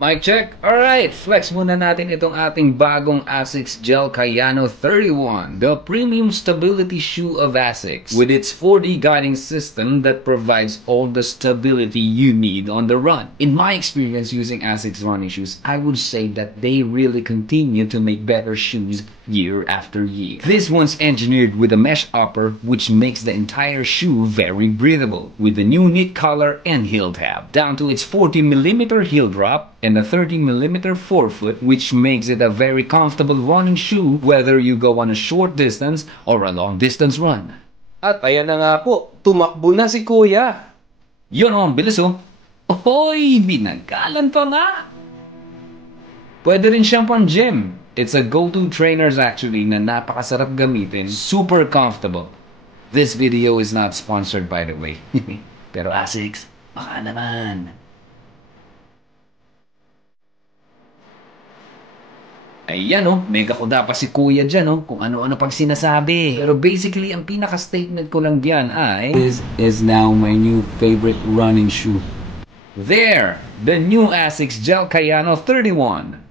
Mic check. Alright, flex muna natin itong ating bagong ASICS Gel Kayano 31, the premium stability shoe of ASICS, with its 4D guiding system that provides all the stability you need on the run. In my experience using ASICS running shoes, I would say that they really continue to make better shoes year after year. This one's engineered with a mesh upper, which makes the entire shoe very breathable, with the new knit collar and heel tab, down to its 40mm heel drop and a 30mm forefoot, which makes it a very comfortable running shoe whether you go on a short distance or a long distance run. At ayan na nga po, tumakbo na si Kuya. Yun ang bilis oh. Ohoy, binagalan pa nga. Pwede rin siyang pang gym. It's a go-to trainers actually na napakasarap gamitin, super comfortable. This video is not sponsored by the way. Pero ASICS, baka naman. Ayan oh, mega kuda pa si Kuya dyan oh, kung ano-ano pang sinasabi. Pero basically, ang pinaka-statement ko lang diyan ay This is now my new favorite running shoe. there! The new ASICS Gel Kayano 31.